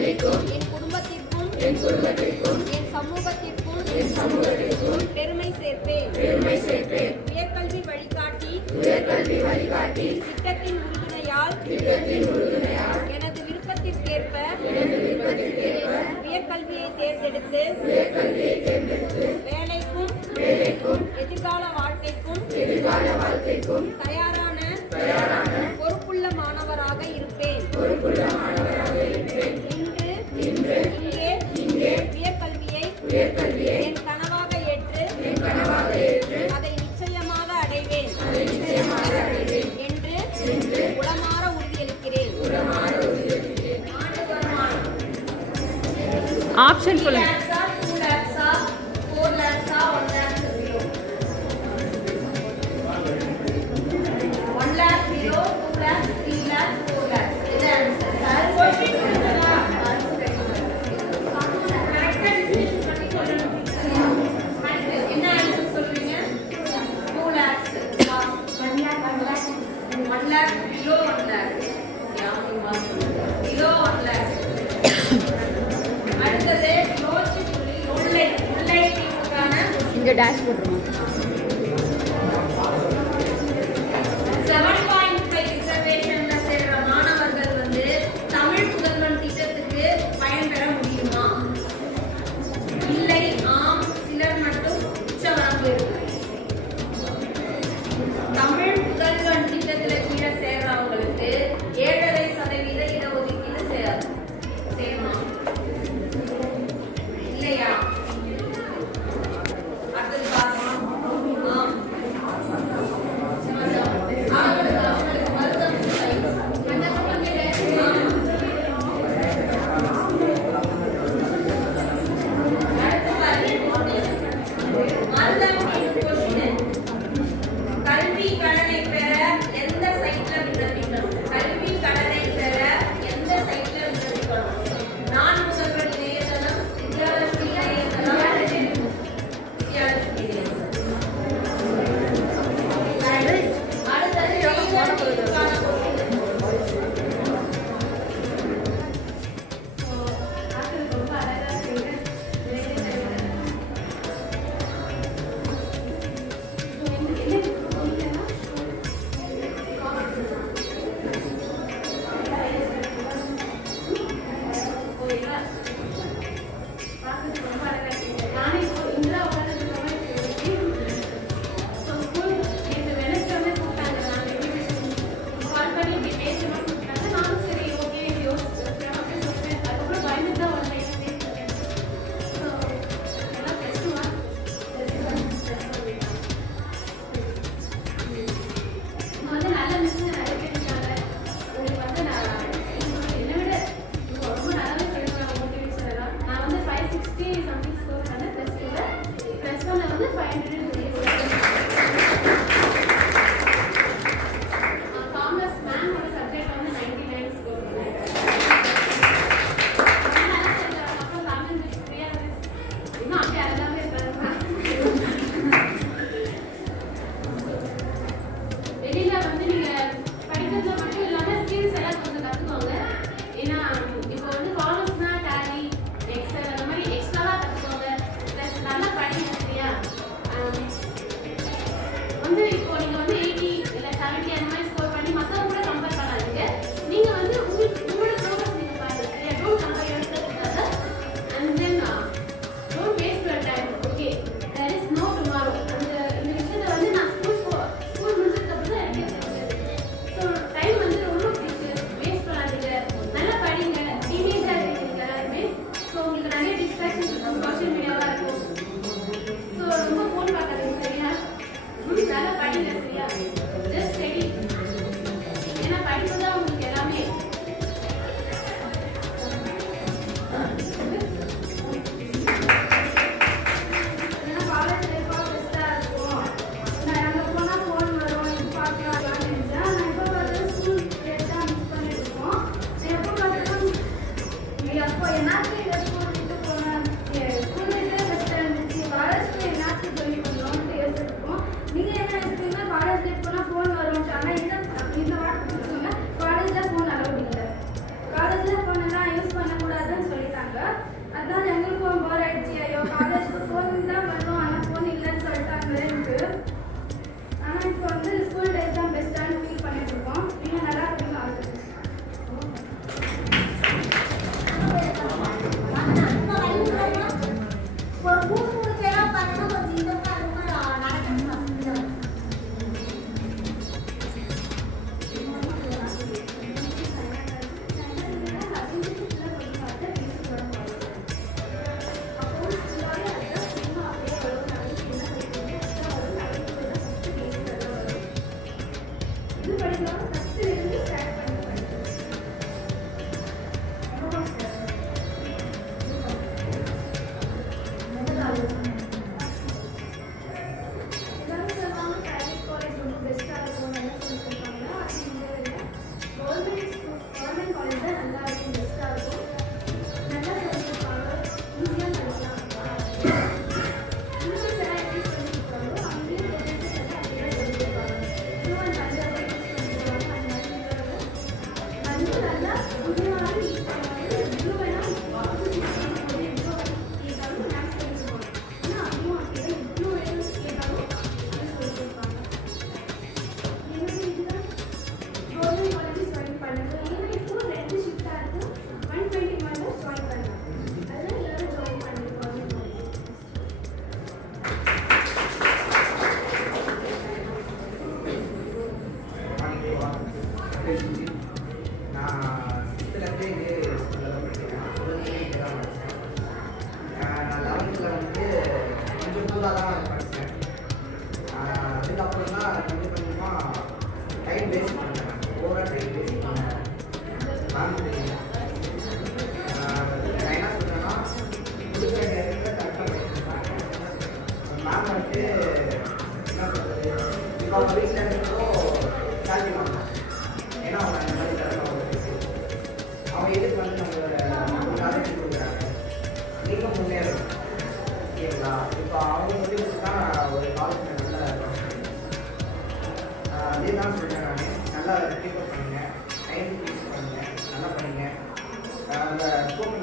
என் குடும்பத்திற்கும் என் சமூகத்திற்கும் பெருமை சேர்ப்பேன். உயர்கல்வி வழிகாட்டி திட்டத்தின் உறுதுணையால் எனது விருப்பத்திற்கேற்ப உயர்கல்வியை தேர்ந்தெடுத்து வேலைக்கும் எதிர்கால வாழ்க்கைக்கும் தயாரான பொறுப்புள்ள மாணவராக இருப்பேன். இங்கே உயர்கல்வியை என் கனவாக ஏற்று அதை நிச்சயமாக அடைவேன் என்று உளமாற உறுதியளிக்கிறேன். ஆப்ஷன் சொல்லுங்க. இங்க டேஷ் போட்டுருமா? 7.5 ரிசர்வேஷன்ல சேர்ற மாணவர்கள் வந்து தமிழ் புதல்வன் திட்டத்துக்கு பயன்பெற முடியுமா? இல்லை, ஆம், சிலர் மட்டும் உச்சவரம்பு இருக்கு. தமிழ் புதல்வன் திட்டத்துல கீழே சேர்றவங்களுக்கு 7.5% இடஒதுக்கீடு சேருமா? இல்லையா? காலேஜ்ல போன் எல்லாம் யூஸ் பண்ணக்கூடாது.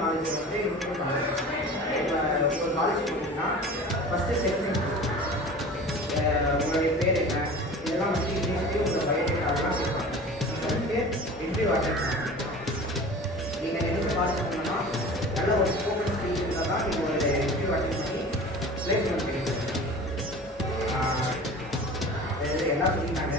நாலேஜ் வந்து இம்ப்ரூவ் பண்ணுறது. இப்போ ஒரு காலேஜ் போனீங்கன்னா ஃபஸ்ட்டு செக்ஷன் உங்களுடைய பேர் என்ன இதெல்லாம் வச்சு இங்கிலீஷ்லேயே உங்கள் பயோடேட்டாவெல்லாம் கேட்பாங்க. அதுக்கு இன்டர்வியூ அட்டெண்ட் பண்ணணும். நீங்கள் எதுக்கு பாஸ் பண்ணணும்னா நல்ல ஒரு ஸ்போக்கன் ஸ்கில் இருந்தால் தான் நீங்கள் ஒரு இன்டர்வியூ அட்டெண்ட் பண்ணி பிளேஸ்மெண்ட் கிடைக்கும். எல்லாம் சொல்லிட்டாங்க.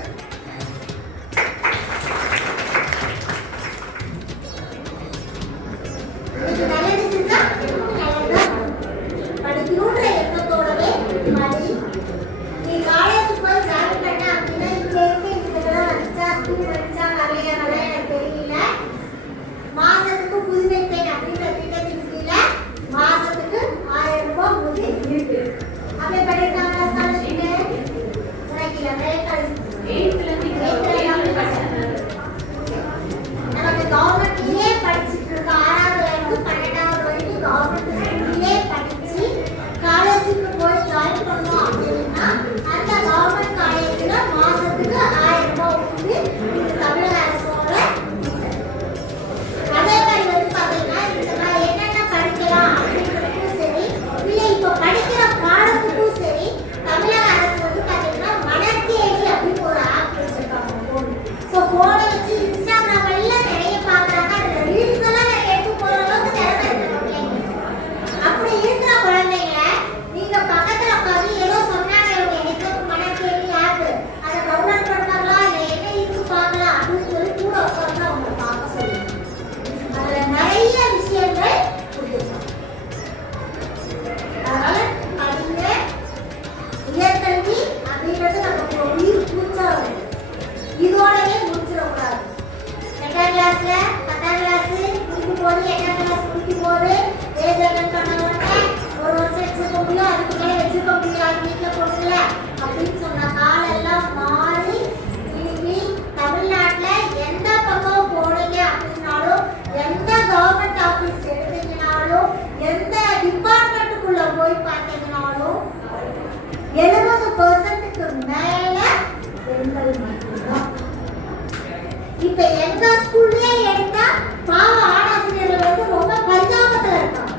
இப்ப எந்த ஸ்கூல்லயே எடுத்தா பாவ ஆசிரியர்கள் வந்து ரொம்ப பரிதாபத்துல இருக்காங்க.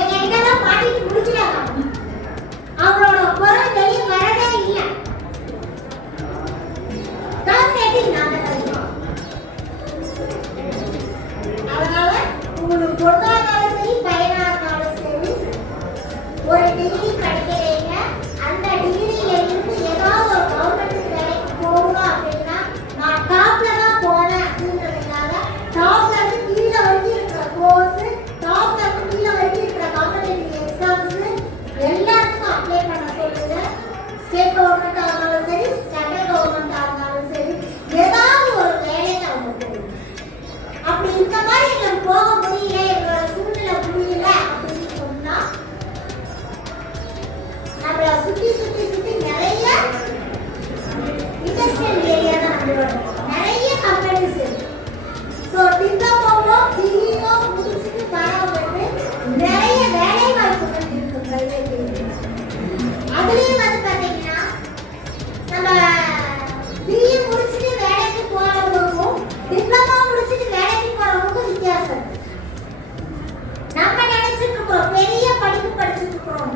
எங்க இதெல்லாம் பாட்டிட்டு முடிக்கிறாங்க. அவங்களோட குரல் வெளியே வரதே இல்லை. டர்மினேட்டிங் நாங்க தருவோம். அதனால உங்களுக்கு பொருளாதாரம் சரி பயனானாலும் சரி ஒரு டிகிரி படிக்கிறீங்க, அந்த டிகிரியில இருந்து ஏதாவது ஒரு கவர்மெண்ட் வேலைக்கு போகணும் அப்படின்னா நான் டாப்ல தான் போறேன் அப்படின்றதுனால டாப்ல இருந்து கீழே வரைக்கும் இருக்கிற கோர்ஸ், டாப்ல இருந்து கீழே வரைக்கும் இருக்கிற காம்படிட்டிவ் எக்ஸாம்ஸ் எல்லாத்துக்கும் அப்ளை பண்ண சொல்லுங்க. ஸ்டேட் கவர்மெண்ட் ஆனாலும் சரி சென்ட்ரல் கவர்மெண்ட் ஆனாலும் சரி ஏதாவது ஒரு வேலைக்கு அவங்க போகணும். அப்படி இந்த மாதிரி எங்களுக்கு போக முடியல, எங்களோட சூழ்நிலை முடியல அப்படின்னு சொன்னா நம்மள சுத்தி சுத்தி சுத்தி நிறைய இண்டஸ்ட்ரியல் ஏரியா தான் நம்மளோட நிறைய கம்பெனிஸ் இருக்கு. ஸோ டிப்ளமோவோ டிகிரியோ முடிச்சுட்டு வரவங்களுக்கு நிறைய வேலை வாய்ப்புகள் இருக்கு பிரைவேட் ஏரியா. அதுலேயும் வந்து பார்த்தீங்கன்னா நம்ம பிஇ முடிச்சுட்டு வேலைக்கு போறவங்களுக்கும் டிப்ளமோ முடிச்சுட்டு வேலைக்கு போறவங்களுக்கும் வித்தியாசம் இருக்கு. நம்ம நினைச்சிட்டு இருக்கோம் பெரிய படிப்பு படிச்சுட்டு இருக்கோம்,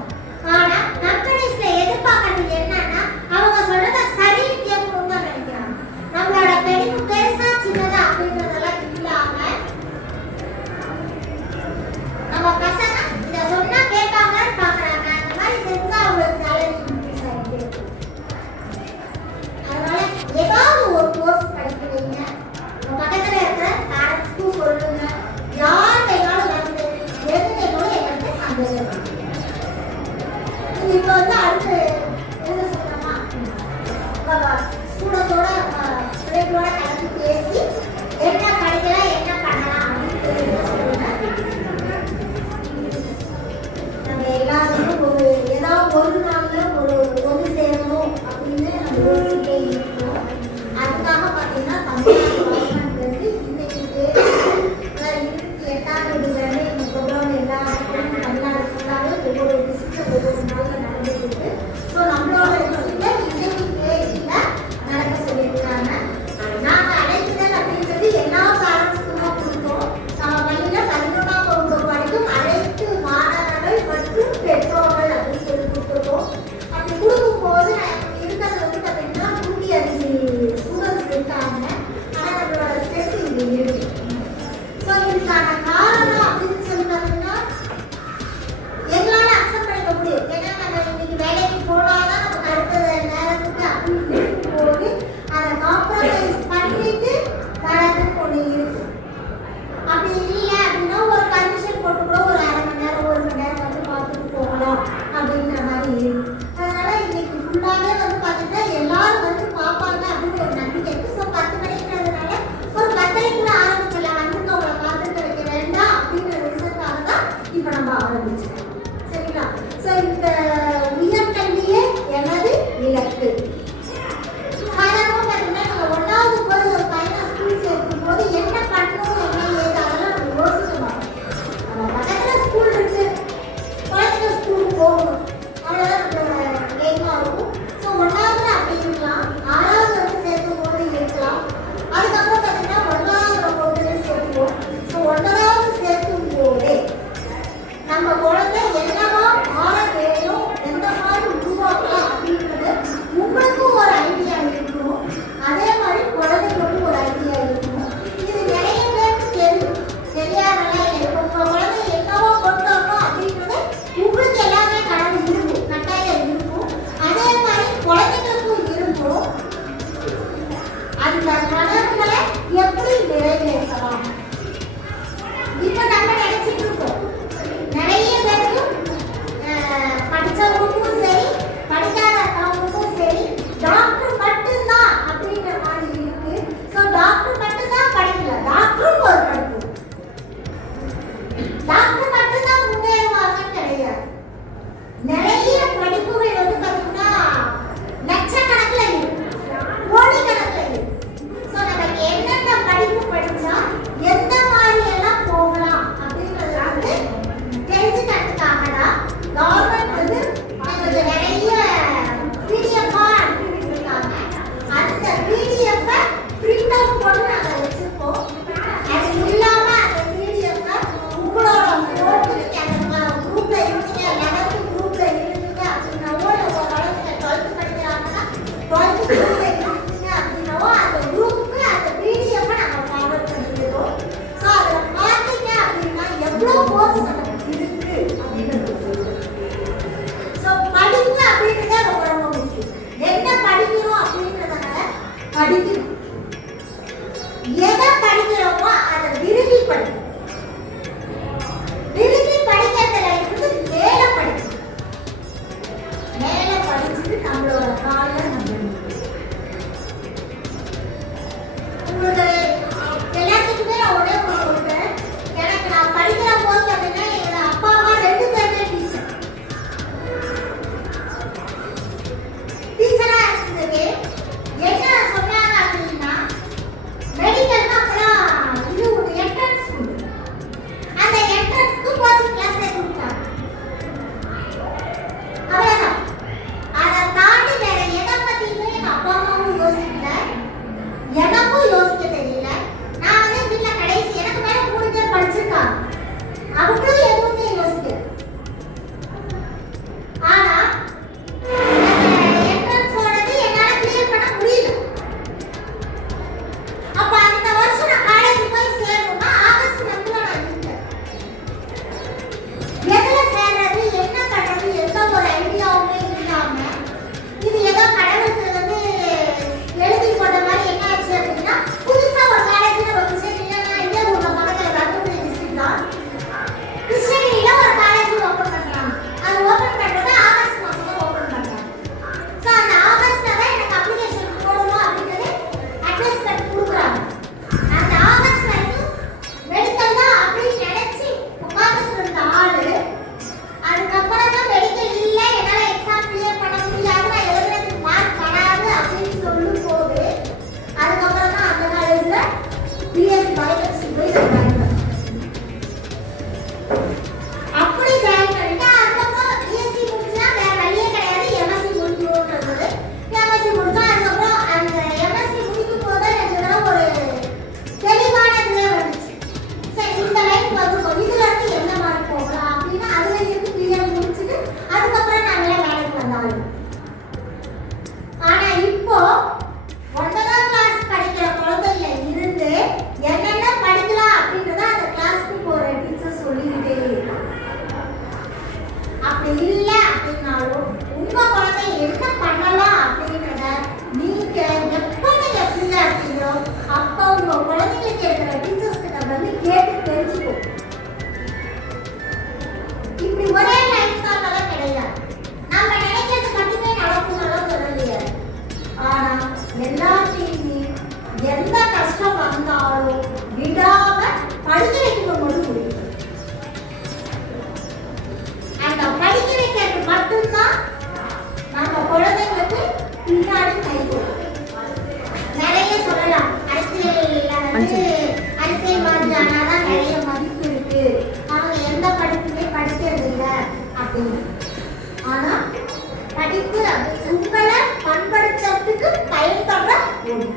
ஆனா கம்பெனிஸ்ல எதிர்பார்க்கறது என்னன்னா அவங்க சொல்றத சரின்னு கேட்கணும்னு தான் நினைக்கிறாங்க. நம்மளோட படிப்பு பெருசா சின்னதா அப்படின்றதெல்லாம் இல்லாம நம்ம பசங்க இத சொன்னா கேட்பாங்கன்னு பாக்குறாங்க. அந்த மாதிரி செஞ்சா அவங்களுக்கு சேலரி இன்க்ரீஸ் ஆகிட்டே இருக்கு. அதனால ஏதாவது ஒரு கோர்ஸ் படிக்கிறீங்க, உங்க பக்கத்துல இருக்கிற பேரண்ட்ஸ்க்கும் சொல்லுங்க. யார் வேணாலும் வந்து எது வேணாலும் எங்களுக்கு சந்தேகம் நிறைய படிப்புகள் வந்து பார்த்தீங்கன்னா லட்சக்கணக்கில் இருக்கு, கோடிக்கணக்கில் இருக்கு. ஸோ நமக்கு என்னென்ன படிப்பு படிச்சா எந்த மாதிரி எல்லாம் போகலாம் அப்படின்றத வந்து தெரிஞ்சுக்கிறதுக்காக தான் கவர்மெண்ட் வந்து நமக்கு நிறைய பிடிஎஃப் அனுப்பிவிட்டுருக்காங்க. அந்த பிடிஎஃப் பிரிண்ட் அவுட் போட்டு நாங்கள் வச்சிருக்கோம். அது இல்லாம அந்த பிடிஎஃப் உங்களோட போட்டுக்கு அந்த குரூப்ல இருக்கீங்க, 11th குரூப்ல இருக்கீங்க அப்படின்னாவோ, இல்லை உங்க குழந்தைங்க 12th படிக்கிறாங்கன்னா 12th குரூப்ல இருக்கீங்க அப்படின்னாவோ அந்த குரூப்புக்கு அந்த பிடிஎஃப் நாங்கள் ஃபார்வர்ட் பண்ணிடுறோம். ஸோ அதில் பார்த்தீங்க அப்படின்னா எவ்வளோ கோர்ஸ் நமக்கு இருக்கு அப்படின்றது. ஸோ படிப்பு அப்படின்றத ரொம்ப ரொம்ப முக்கியம். என்ன படிக்கிறோம் அப்படின்றதுனால படிக்கணும். எதை படிக்கிறோமோ அதை விரும்பி படிக்கணும். விரும்பி படிக்கிறதுல இருந்து மேல படிக்கணும். மேல படிச்சுட்டு நம்மளோட காலில் நம்ம உங்களுக்கு எல்லாத்துக்குமே நான் ஒரே ஒன்று சொல்றேன். எனக்கு நான் படிக்கிற போது அப்படின்னா எங்க அப்பா அம்மா 2 பேருமே டீச்சரா இருந்தது. என்ன சொன்னாங்க அப்படின்னா மெடிக்கல்னா அப்புறம் இது ஒரு என்ட்ரன்ஸ் உண்டு. அந்த என்ட்ரன்ஸ்க்கு கோச்சிங் கிளாஸ் கொடுத்தாங்க. அவ்வளவுதான். அதை தாண்டி வேற எதை பத்தியுமே எங்க அப்பா அம்மாவும் யோசிக்கல, எனக்கும் யோசிக்க தெரியல. நான் வந்து வீட்டுல கடைசி எனக்கு மேல 3 பேர் படிச்சிருக்காங்க, அவங்களும் எதுவுமே யோசிக்கல. ஆனா என்ட்ரன்ஸோடது என்னால கிளியர் பண்ண முடியல. அப்ப அந்த வருஷம் நான் காலேஜ் போய் சேரணும்னா ஆகஸ்ட் மந்த்ல நான் இருந்தேன். எதுல சேர்றது, என்ன பண்றது, எந்த ஒரு ஐடியாவுமே இல்லாம இது ஏதோ கடவுளுக்கு வந்து எழுதி போட்ட மாதிரி என்ன ஆச்சு அப்படின்னா புதுசா ஒரு காலேஜ் நம்ம கிருஷ்ணகிரியில இதே ஊர்ல பக்கத்துல தர்மபுரி டிஸ்ட்ரிக்ட் தான் கிருஷ்ணகிரியில ஒரு காலேஜ் ஓபன் பண்றாங்க. அது ஓபன் பண்றது ஆகஸ்ட் மாசம் ஓபன் பண்றாங்க. ஸோ அந்த ஆகஸ்ட்ல தான் எனக்கு அப்ளிகேஷன் போடணும் அப்படின்றது அட்வைஸ்மெண்ட் கொடுக்குறாங்க. அந்த ஆகஸ்ட் வரைக்கும் மெடிக்கல் தான் அப்படின்னு நினைச்சு உட்கார்ந்துட்டு இருந்த ஆளு அதுக்கப்புறம் தான் மெடிக்கல் இல்லை, என்னால் எக்ஸாம் கிளியர் பண்ண முடியாது, நான் எழுதுறதுக்கு மார்க் வராது அப்படின்னு சொல்லும் போது அதுக்கப்புறம் தான் அந்த காலேஜில் பிஎஸ்சி பயோகெமிஸ்ட்ரி போய் நான் ஜாயின் பண்ணேன். அப்படி ஜாயின் பண்ணிட்டு அதுக்கப்புறம் பிஎஸ்சி முடிச்சா வேற வழியே கிடையாது, எம்எஸ்சி முடிக்கணுன்றது. எம்எஸ்சி முடிச்சா அதுக்கப்புறம் அந்த எம்எஸ்சி முடிக்கும் போது எனக்கு இதெல்லாம் ஒரு தெளிவான இதுவே வந்துச்சு. சரி இந்த லைன் வந்துருக்கோம், இதுல இருந்து என்ன மார்க் போகலாம் அப்படின்னு அதுல இருந்து பிஎம் முடிச்சுட்டு அதுக்கப்புறம் நான் வேலைக்கு வந்தாலும். ஆனா இப்போ 9ஆம் கிளாஸ் படிக்கிற குழந்தையில இருந்து என்னென்ன படிக்கலாம் அப்படின்றத அந்த கிளாஸ்க்கு போற டீச்சர் சொல்லிக்கிட்டே இருக்காங்க. அப்படி இல்லை அப்படின்னாலும் உங்க குழந்தை என்ன பண்ணலாம் அப்படின்றத நீங்க எப்போ நீங்க ஃப்ரீயா இருக்கீங்களோ அப்போ உங்க குழந்தைங்களுக்கு இருக்கிற டீச்சர்ஸ் கிட்ட வந்து கேட்டு தெரிஞ்சுக்கோ. இப்படி ஒரே லைஃப் ஸ்டைல்லாம் கிடையாது. நம்ம நினைக்கிறது மட்டுமே நடக்கும்னு சொல்ல முடியாது. ஆனா எல்லாத்தையுமே எந்த கஷ்டம் வந்தாலும் விடாம படிக்க வைக்கணும் முடியும். அந்த படிக்க வைக்கிறது மட்டும்தான் நம்ம குழந்தைங்களுக்கு பின்னாடி கை கொடுக்கும். நிறைய சொல்லலாம், அரசியல்ல வந்து அரசியல்வாதி ஆனாதான் நிறைய மதிப்பு இருக்கு, அவங்க எந்த படிப்புமே படிக்கிறது இல்லை அப்படின்னு. ஆனா படிப்பு உங்களை பண்படுத்துறதுக்கு பயன்படுற ஒன்று.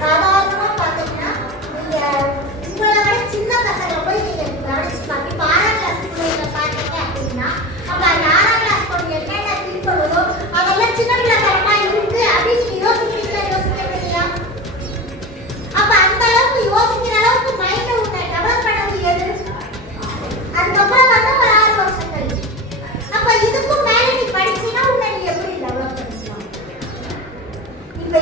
சாதாரணமா பாத்தீங்கன்னா நீங்க உங்களை விட சின்ன பசங்களை போய் நீங்க கவனிச்சு பார்த்து இப்போ 6ஆம் கிளாஸ் பிள்ளைங்க பாத்தீங்க அப்படின்னா அப்ப அந்த 6ஆம் கிளாஸ் பொண்ணு என்னென்ன பின்படுதோ அதெல்லாம் சின்ன பிள்ளைத்தனமா இருக்கு அப்படின்னு நீங்க யோசிக்கிறீங்களா, யோசிக்கிறது இல்லையா? அப்ப அந்த அளவுக்கு யோசிக்கிற அளவுக்கு மைண்ட் உன்னை டெவலப் பண்ண முடியாது. அதுக்கப்புறம் வந்து ஒரு 6 வருஷம் கழிச்சு அப்ப இதுக்கும் மேல நீ படிச்சீங்கன்னா உன்னை நீ எப்படி டெவலப் பண்ணிக்கலாம்? இப்ப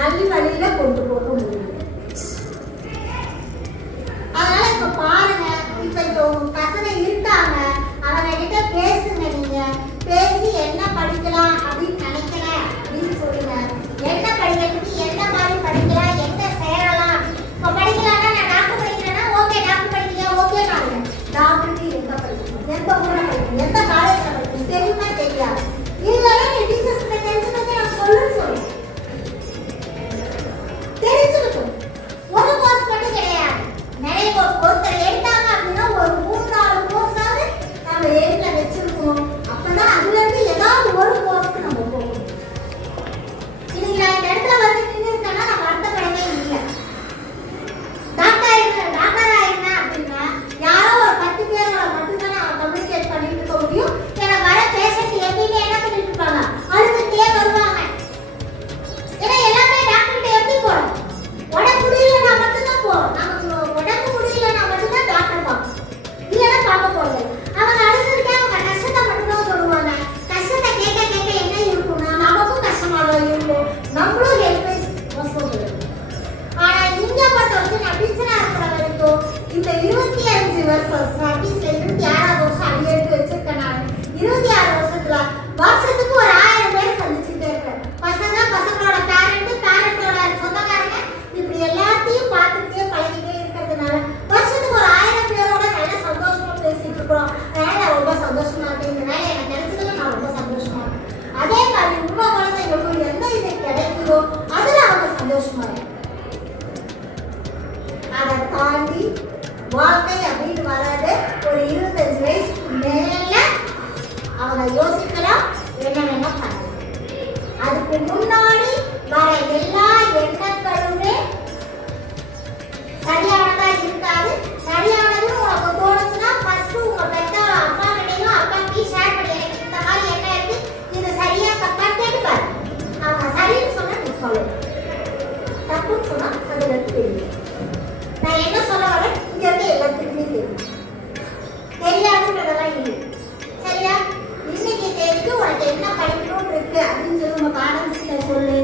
நல்வழியில கொண்டு போக முடியும். அதனால இப்ப பாருங்க, இப்ப உங்க பசங்க இருக்காங்க, அவங்க கிட்ட பேசுங்க. நீங்க பேசி என்ன படிக்கலாம் அப்படின்னு நினைக்கிறேன் அப்படின்னு சொல்லுங்க. என்ன படிக்கிறதுக்கு என்ன மாதிரி படிக்கலாம், என்ன சேரலாம். இப்ப படிக்கலாம்னா நான் டாக்டர் படிக்கிறேன்னா ஓகே டாக்டர் படிக்கிறீங்க ஓகே நான் டாக்டருக்கு எங்க படிக்கணும், எந்த ஊர்ல படிக்கணும், எந்த காலேஜ்ல படிக்கணும் தெரியுமா தெரியாது. இல்லைன்னா நீ டீச்சர்ஸ் தெரிஞ்சுக்கிட்டு நான் சொல்லுன்னு சொல்லுவேன். தெரிஞ்சுக்கணும். ஒரு கோர்ஸ் மட்டும் கிடையாது, நிறைய கோர்ஸ். ஒருத்தர் எடுத்தாங்க அப்படின்னா ஒரு 3-4 கோர்ஸாவது நம்ம ஏட்ல வச்சிருக்கணும். அப்பதான் அதுல இருந்து ஏதாவது ஒரு கோர்ஸ்க்கு நம்ம போகணும். இன்னைக்கு நான் இந்த இடத்துல வந்து நின்று இருக்கேன்னா நான் வருத்தப்படவே இல்லை. டாக்டர் ஆயிருந்தேன் அப்படின்னா யாரோ ஒரு 10 பேரோட மட்டும்தான் நான் கம்யூனிகேட் பண்ணிட்டு இருக்க முடியும். எனக்கு வர பேஷண்ட் எப்பயுமே என்ன பண்ணிட்டு இருப்பாங்க, அழுதுகிட்டே வருவாங்க. ஏன்னா எல்லாமே டாக்டர்கிட்ட எப்படி போறோம், உடம்பு முடியலன்னா மட்டும்தான் போறோம். நமக்கு உடம்பு முடியலன்னா மட்டும்தான் டாக்டர் பார்ப்போம், இல்லைன்னா பார்க்க போறது. அவங்க அழுதுகிட்டே அவங்க கஷ்டத்தை மட்டும்தான் சொல்லுவாங்க. கஷ்டத்தை கேட்க கேட்க என்ன இருக்கும்னா நமக்கும் கஷ்டமா தான் இருக்கும், நம்மளும் ஹெல்ப்லைஸ் சொல்லுவோம். ஆனா இங்க பொறுத்தவரைக்கும் நான் டீச்சரா இருக்கிற வரைக்கும் இந்த 25 வருஷம் சர்வீஸ்ல 26வது வருஷம் அடியெடுத்து வச்சிருக்கேன். நான் 26 வருஷத்துல வருஷத்துக்கு ஒரு 1000 பேர் சந்திச்சுட்டே இருக்கேன். பசங்களோட பேரண்டோட சொந்தக்காரங்க இப்படி எல்லாத்தையும் பார்த்துட்டே பழகிட்டே இருக்கிறதுனால வருஷத்துக்கு ஒரு 1000 பேரோட நல்ல சந்தோஷமா பேசிட்டு இருக்கிறோம். அதனால நான் ரொம்ப சந்தோஷமா இருக்கேன். இந்த வேலை எனக்கு கிடைச்சதுல நான் ரொம்ப சந்தோஷமா இருக்கேன். அதே மாதிரி உங்க குழந்தைங்களுக்கு எந்த இது கிடைக்குதோ அதுல அவங்க சந்தோஷமா இருக்கும். அதை தாண்டி வாழ்க்கை அப்படின்னு வராது. ஒரு 25 வயசுக்கு மேல அவங்க யோசிக்கலாம், என்ன வேணா பண்ணலாம். அதுக்கு முன்னாடி வர எல்லா எண்ணங்களுமே சரியானதா இருக்காது. சரியானதுன்னு உனக்கு தோணுச்சுன்னா ஃபர்ஸ்ட் உங்க பெத்த அப்பா கிட்டையும் அப்பாக்கு ஷேர் பண்ணி எனக்கு இந்த மாதிரி என்ன இருக்கு, இது சரியா தப்பா கேட்டுப்பாரு. அவங்க சரின்னு சொன்னா நீ சொல்லணும், தப்புன்னு சொன்னா அதுல இருந்து தெரியும். நான் என்ன சொல்ல வரேன் இங்க இருந்து எல்லாத்துக்குமே தெரியும். தெரியாதுன்றதெல்லாம் இல்லை. சரியா? இன்னைக்கு தேதிக்கு உனக்கு என்ன படிக்கணும்னு இருக்கு அப்படின்னு சொல்லி உங்க பேரண்ட்ஸ் சொல்லு.